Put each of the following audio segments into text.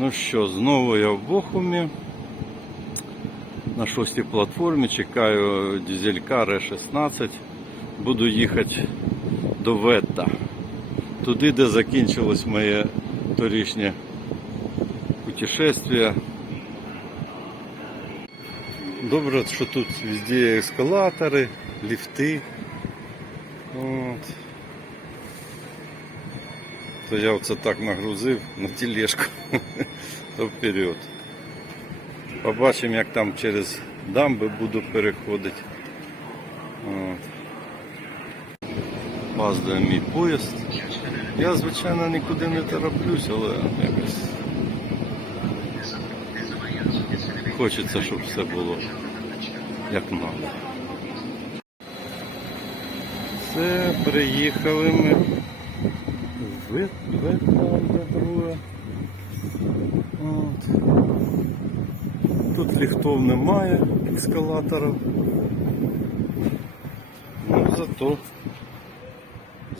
Ну що, знову я в Бохумі. На шостій платформі чекаю дизелька Р-16. Буду їхати до Ветта. Туди, де закінчилось моє торішнє путешествие. Добре, що тут везде ескалатори, ліфти. От. То я оце так нагрузив на тележку, то вперед. Побачимо, як там через дамби буду переходити. Опаздує мій поїзд. Я, звичайно, нікуди не тороплюсь, але якось хочеться, щоб все було як треба. Все, приїхали ми. Ви, ви там друге. От. Тут ліфтов немає, ескалаторів. Ну, зато,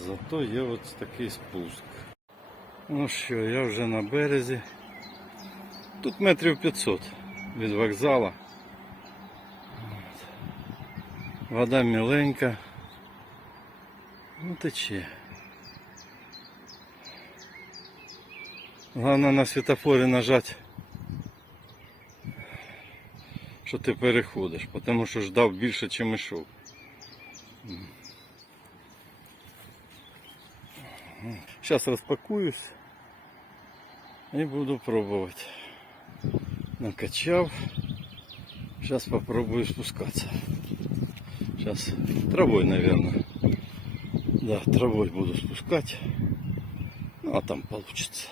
зато є от такий спуск. Ну що, я вже на березі. Тут метрів 500 від вокзалу. От. Вода міленька. Ну тече. Головне на світофорі нажати, що ти переходиш, тому що ждав більше, ніж йшов. Зараз розпакуюсь і буду пробувати. Накачав. Сейчас попробую спускаться. Сейчас травой, наверное. Да, травой буду спускать. Ну, а там получится.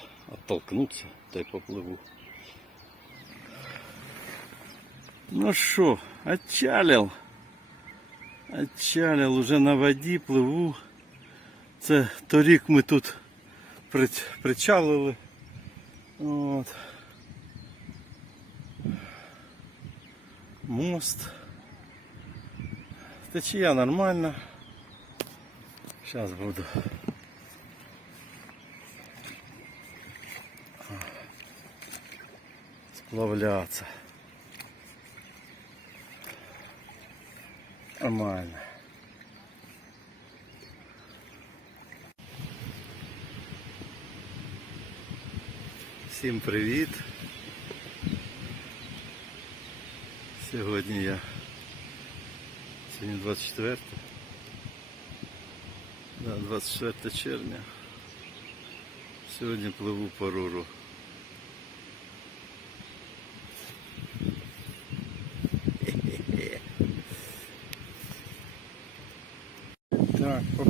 Оттолкнуться, да и поплыву. Ну что, отчалил. Отчалил, уже на воді пливу. Це торік ми тут причалили. От. Мост. Течія нормально. Зараз буду. Сплавляться. Нормально. Всім привіт! Сьогодні я сьогодні 24 да, 24 червня. Сьогодні пливу по руру.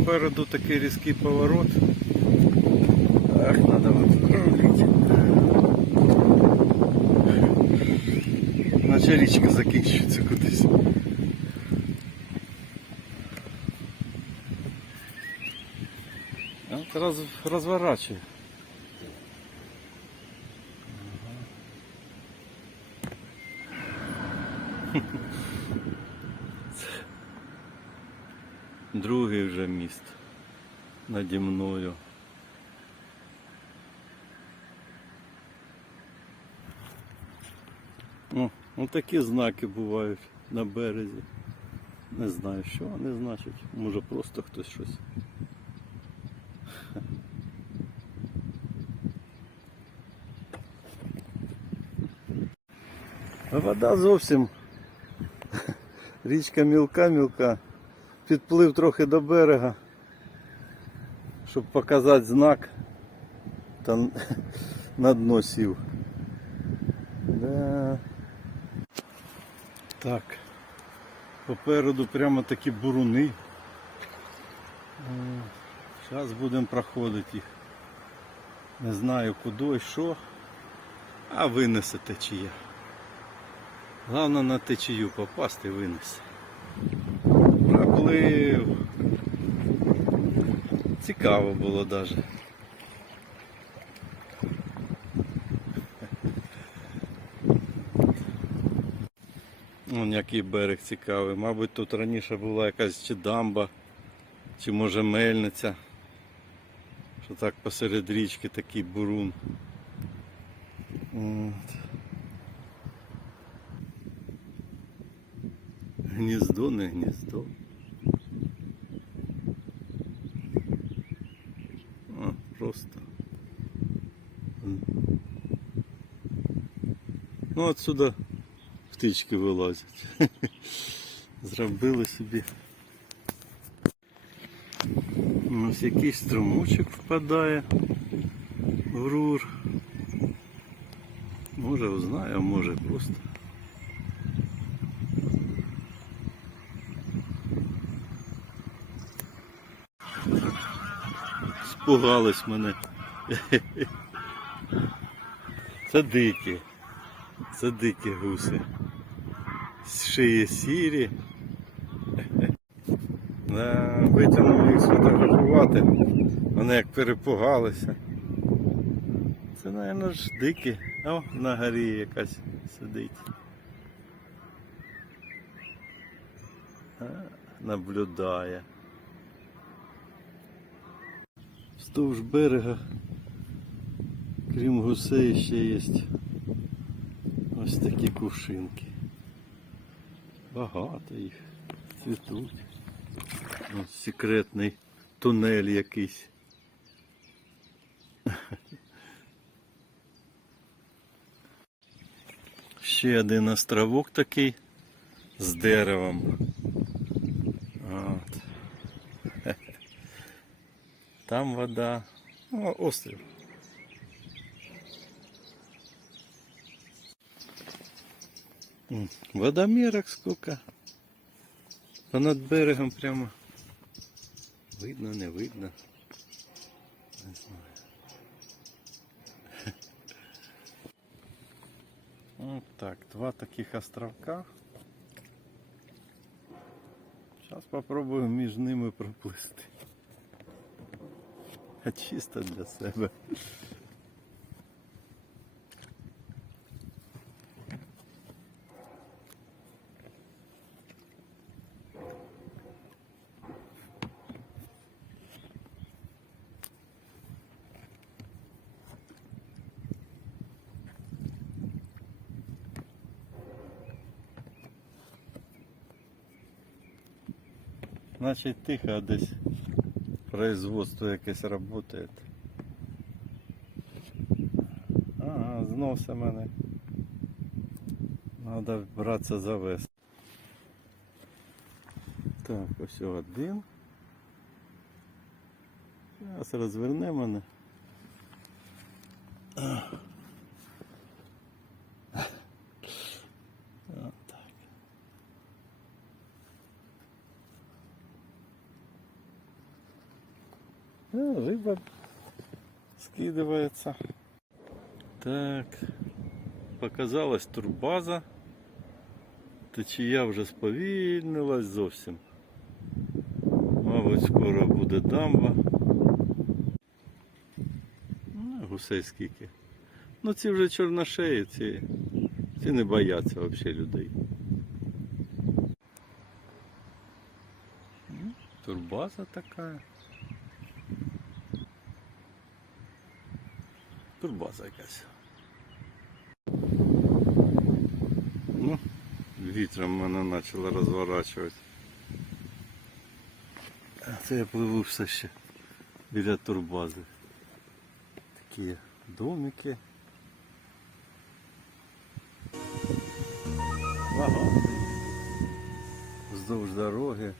Попереду такий різкий поворот. Надо вот рулить. Наче річка закінчується кудись. От роз, розворачує. Другий вже міст наді мною. О, ну такі знаки бувають на березі. Не знаю, що вони значать. Може просто хтось щось. Вода зовсім. Річка мілка-мілка. Підплив трохи до берега, щоб показати знак. Та на дно сів. Да. Так. Попереду прямо такі буруни. Зараз будемо проходити їх. Не знаю куди і що, а винесе течія. Головне на течію попасти винесе. Проплив. Цікаво було навіть. Вон який берег цікавий. Мабуть, тут раніше була якась чи дамба, чи може мельниця. Що так посеред річки такий бурун. От. Гніздо, не гніздо. А, просто. Ну, отсюда птички вилазять. Зробили собі. Ось якийсь струмочок впадає в рур. Може узнаю, а може просто. Спугались мене. Це дикі. Це дикі гуси. Шиї сірі. Да, Витягнув їх сфотографувати. Вони як перепугалися. Це, мабуть, ж дикі. О, на горі якась сидить. А, наблюдає. Вздовж берега, крім гусей, ще є ось такі кувшинки. Багато їх цвітуть. Ось секретний тунель якийсь. Ще один островок такий з деревом. Там вода. О, острів. Водомерок сколько. А над берегом прямо. Видно, не видно. Не знаю. Вот так, два таких островка. Сейчас попробую між ними проплисти. А чисто для себе. Значить тихо десь производство якесь працює. Ага, знов все мене. Треба братися за вес. Так, ось один. Зараз розверне мене. Ну, рыба скидывается. Так, показалась турбаза. Течія вже сповільнилась зовсім. Мабуть, скоро буде дамба. Ну, гусей скільки. Ну ці вже чорношеї, ці, ці не бояться взагалі людей. Турбаза така. Турбаза якась. Ну, вітром мене почало розворачувати. А це я пливу все ще біля турбази. Такі домики. Ага. Вздовж дороги.